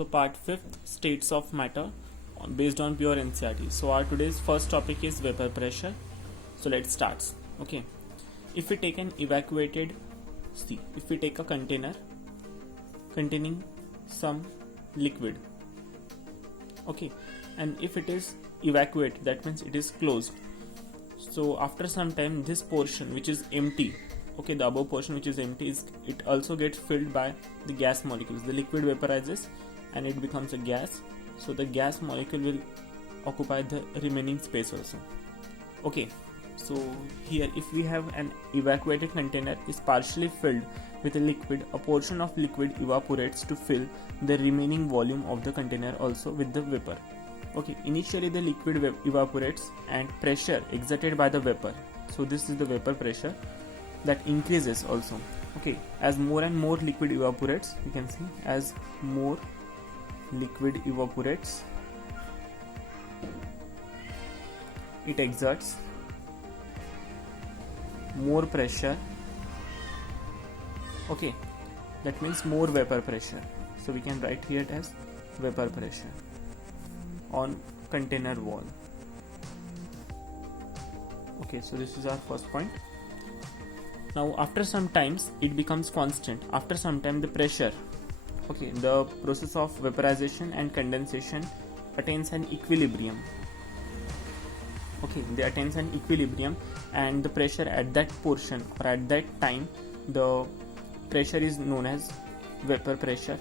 So part 5th, states of matter based on pure NCERT. So our today's first topic is vapor pressure. So let's start. Okay, if we take an evacuated, if we take a container containing some liquid, okay, and if it is evacuated, that means it is closed. So after some time, this portion which is empty, okay, the above portion which is empty, it also gets filled by the gas molecules. The liquid vaporizes and it becomes a gas, so the gas molecule will occupy the remaining space also. Okay, so here if we have an evacuated container is partially filled with a liquid, a portion of liquid evaporates to fill the remaining volume of the container also with the vapor. Okay, initially the liquid evaporates and pressure exerted by the vapor, so this is the vapor pressure, that increases also. Okay, as more and more liquid evaporates, you can see as more liquid evaporates, it exerts more pressure. Okay, that means more vapor pressure, so we can write here it as vapor pressure on container wall. Okay, so this is our first point. Now after some times it becomes constant. After some time the pressure, okay, the process of vaporization and condensation attains an equilibrium. Okay, they attains an equilibrium, and the pressure at that portion or at that time, the pressure is known as vapor pressure.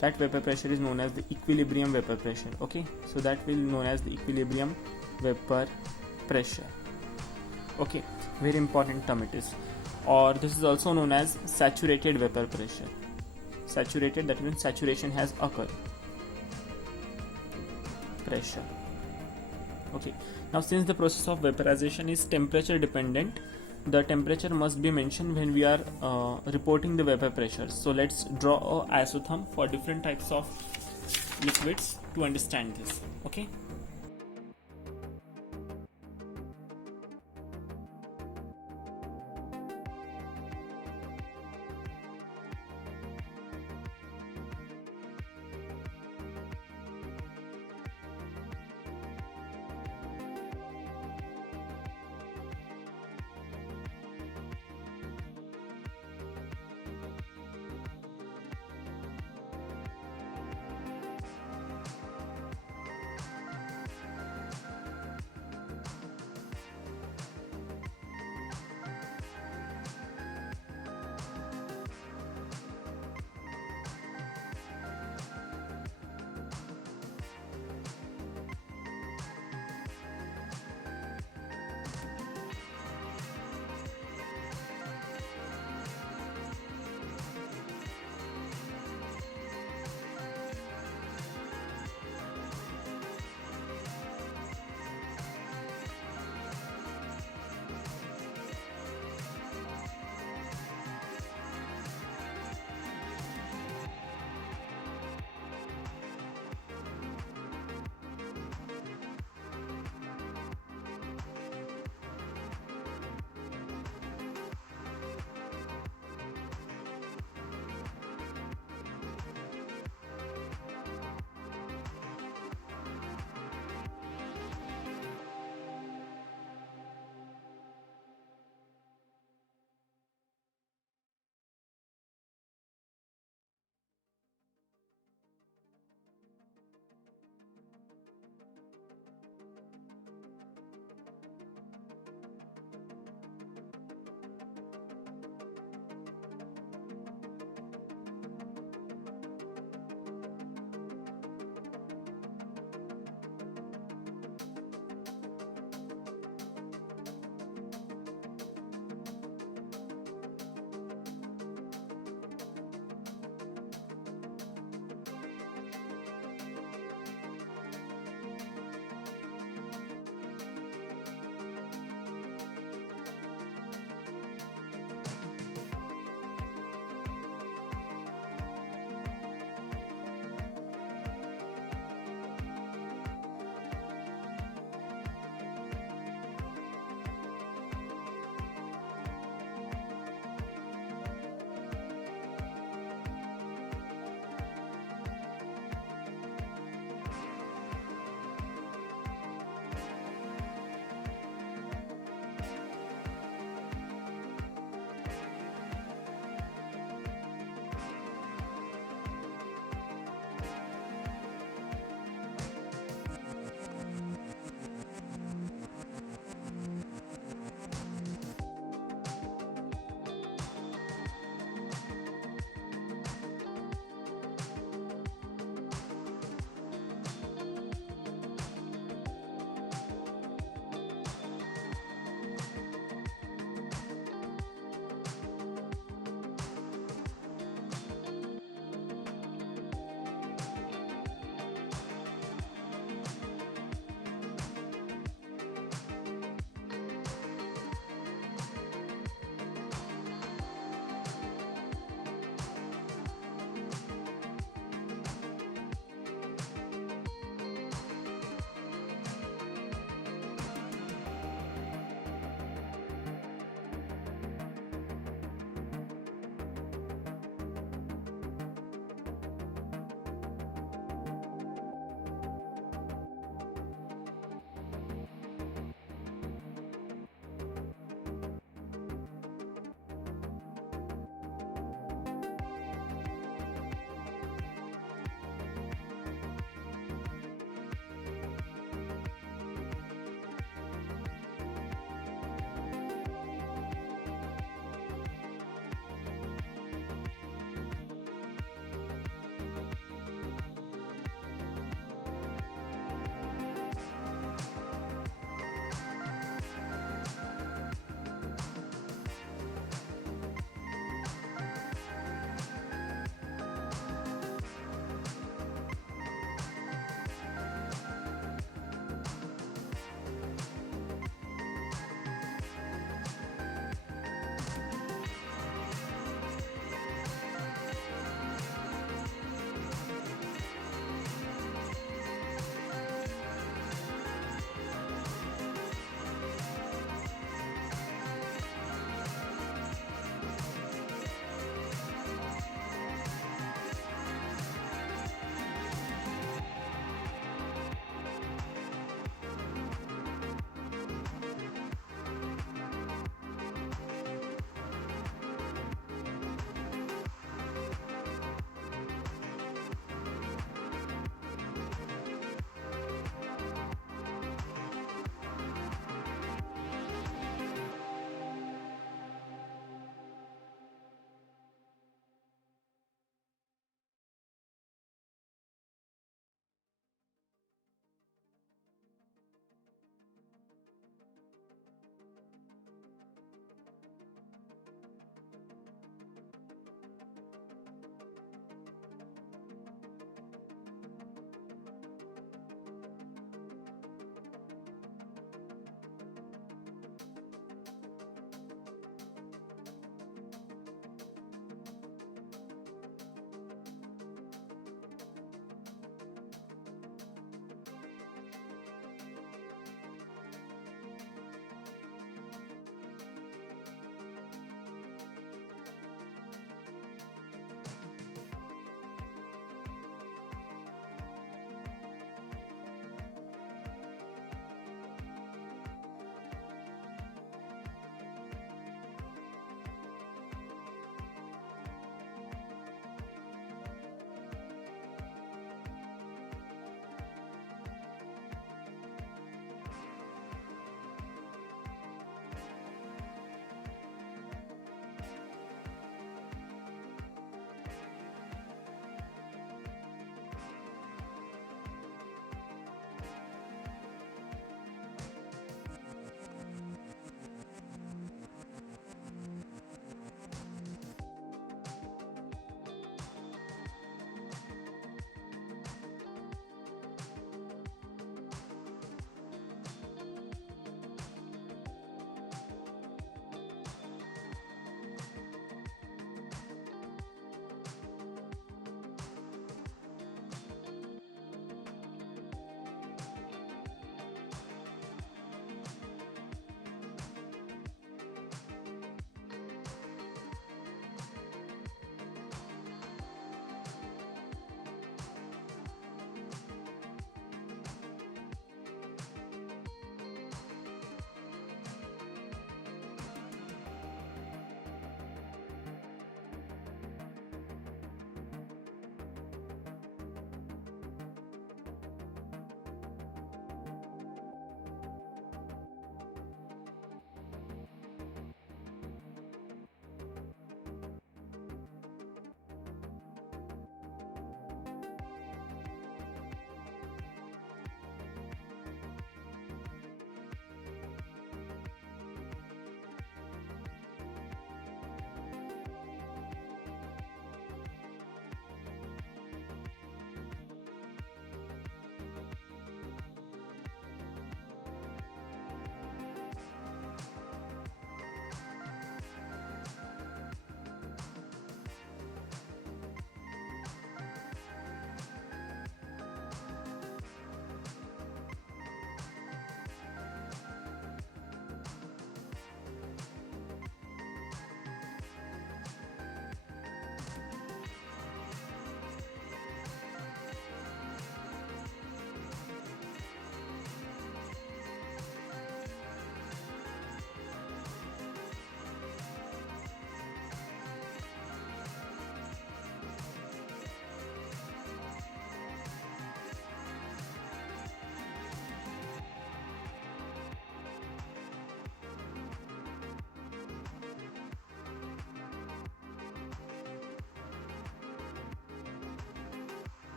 That vapor pressure is known as the equilibrium vapor pressure. Okay, so that will known as the equilibrium vapor pressure. Okay, very important term it is. Or this is also known as saturated vapor pressure. Saturated, that means saturation has occurred. Pressure. Okay, now since the process of vaporization is temperature dependent, the temperature must be mentioned when we are reporting the vapor pressure. So let's draw a isotherm for different types of liquids to understand this. Okay.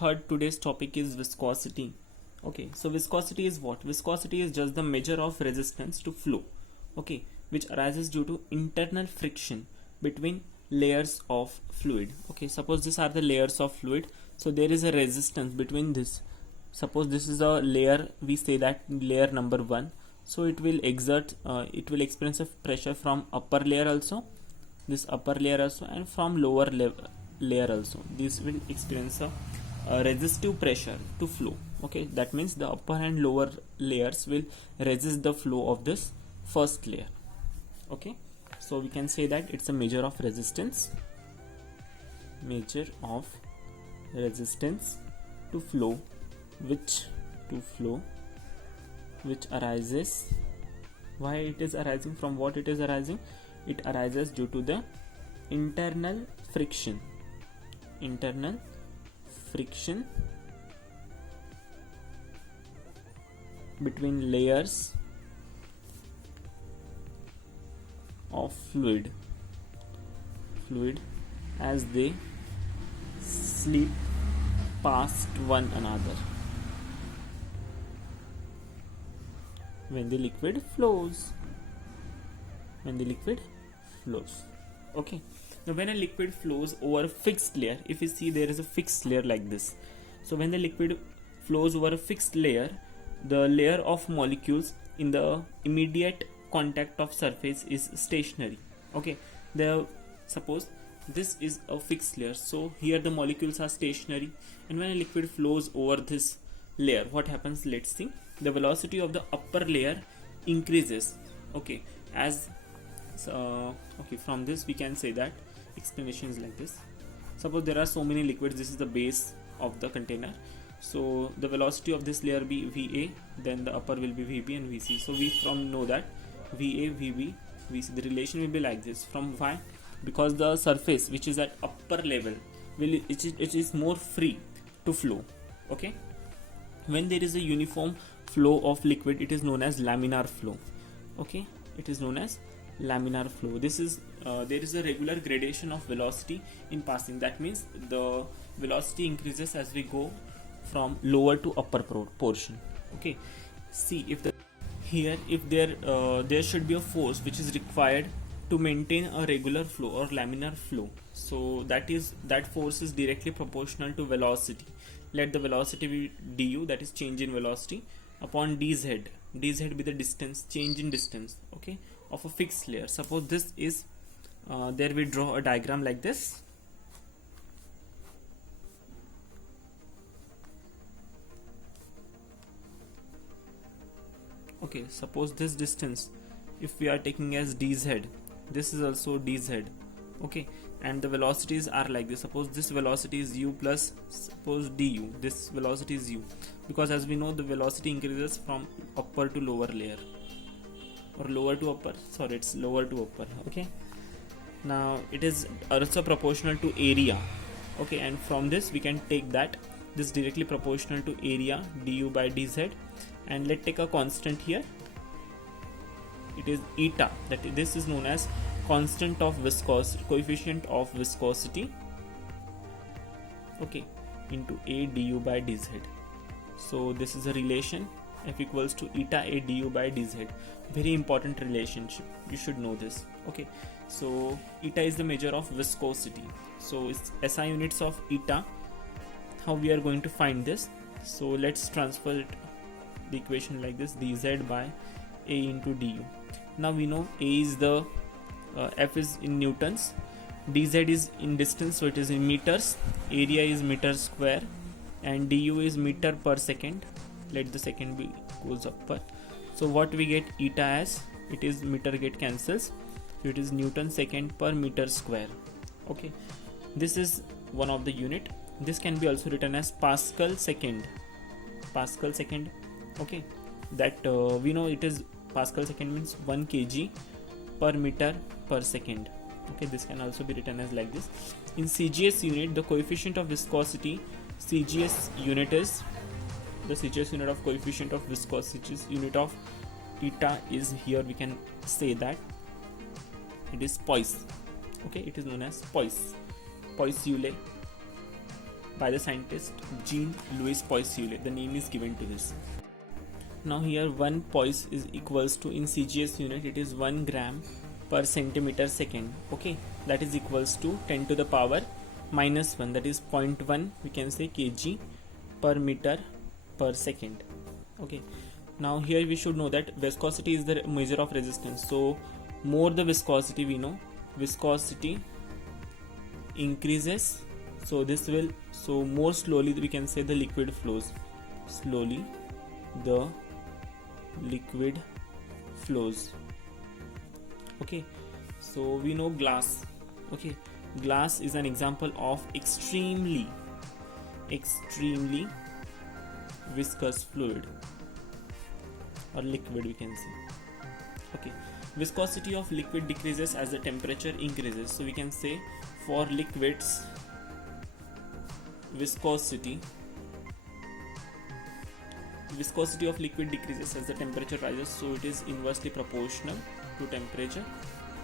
third today's topic is viscosity. Okay, so viscosity is what? Viscosity is just the measure of resistance to flow, okay, which arises due to internal friction between layers of fluid. Okay, suppose these are the layers of fluid, so there is a resistance between this. Suppose this is a layer, we say that layer number 1, so it will experience a pressure from upper layer also, this upper layer also, and from lower layer also. This will experience a resistive pressure to flow. Okay, that means the upper and lower layers will resist the flow of this first layer. Okay, so we can say that it's a measure of resistance, to flow, which arises. Why it is arising? From what it is arising? It arises due to the internal friction between layers of fluid as they slip past one another when the liquid flows. Okay, now when a liquid flows over a fixed layer, if you see there is a fixed layer like this, so when the liquid flows over a fixed layer, the layer of molecules in the immediate contact of surface is stationary. Okay, suppose this is a fixed layer, so here the molecules are stationary, and when a liquid flows over this layer, what happens? Let's see. The velocity of the upper layer increases. Okay, from this we can say that explanation is like this. Suppose there are so many liquids, this is the base of the container, so the velocity of this layer be VA, then the upper will be VB and VC. So we know that VA, VB, VC, the relation will be like this. From why? Because the surface which is at upper level it is more free to flow. Okay, when there is a uniform flow of liquid, it is known as laminar flow. Okay, it is known as laminar flow. This is there is a regular gradation of velocity in passing. That means the velocity increases as we go from lower to upper portion. Okay, see, if there should be a force which is required to maintain a regular flow or laminar flow, so that force is directly proportional to velocity. Let the velocity be du, that is change in velocity, upon dz be the distance, change in distance, okay, of a fixed layer. Suppose this is there we draw a diagram like this. Okay, suppose this distance, if we are taking as dz, this is also dz. Okay, and the velocities are like this. Suppose this velocity is u plus suppose du, this velocity is u, because as we know the velocity increases from upper to lower layer, or lower to upper, sorry, it's lower to upper. Okay, now it is also proportional to area. Okay, and from this we can take that this directly proportional to area du by dz, and let's take a constant here. It is eta, that this is known as constant of viscosity, coefficient of viscosity, okay, into a du by dz. So this is a relation, F equals to eta a du by dz. Very important relationship, you should know this. Okay, so eta is the measure of viscosity, so it's SI units of eta. How we are going to find this? So let's transfer the equation like this, dz by a into du. Now we know a is the F is in newtons, dz is in distance, so it is in meters, area is meter square, and du is meter per second. Let the second be goes upper. So what we get eta as, it is meter get cancels, so it is newton second per meter square. Okay, this is one of the unit. This can be also written as Pascal second. Okay, that we know it is Pascal second means 1 kg per meter per second. Okay, this can also be written as like this. In CGS unit, the coefficient of viscosity, CGS unit is the CGS unit of coefficient of viscosity is unit of eta is, here we can say that it is Poisson. Okay, it is known as Poisson. by the scientist Jean-Louis Poiseuille. The name is given to this. Now here 1 poise is equals to, in CGS unit it is 1 gram per centimeter second. Okay, that is equals to 10 to the power minus 1, that is 0.1, we can say kg per meter per second. Okay, now here we should know that viscosity is the measure of resistance. So more the viscosity, we know viscosity increases, so this will, so more slowly we can say the liquid flows, slowly the liquid flows. Okay, so we know glass. Okay, glass is an example of extremely viscous fluid or liquid, we can say. Okay, viscosity of liquid decreases as the temperature increases. So we can say for liquids, viscosity of liquid decreases as the temperature rises, so it is inversely proportional to temperature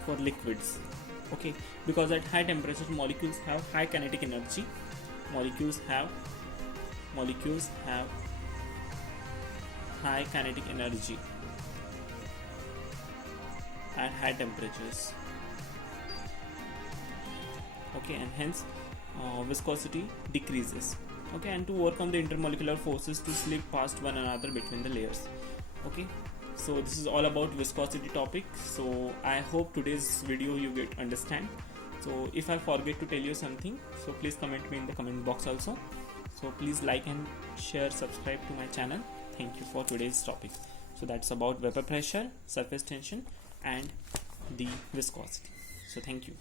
for liquids. Okay, because at high temperatures molecules have high kinetic energy, molecules have high kinetic energy at high temperatures. Okay, and hence viscosity decreases. Okay, and to overcome the intermolecular forces to slip past one another between the layers. Okay, so this is all about viscosity topic. So I hope today's video you get understand. So if I forget to tell you something, so please comment me in the comment box also. So please like and share, subscribe to my channel. Thank you for today's topic. So that's about vapor pressure, surface tension and the viscosity. So thank you.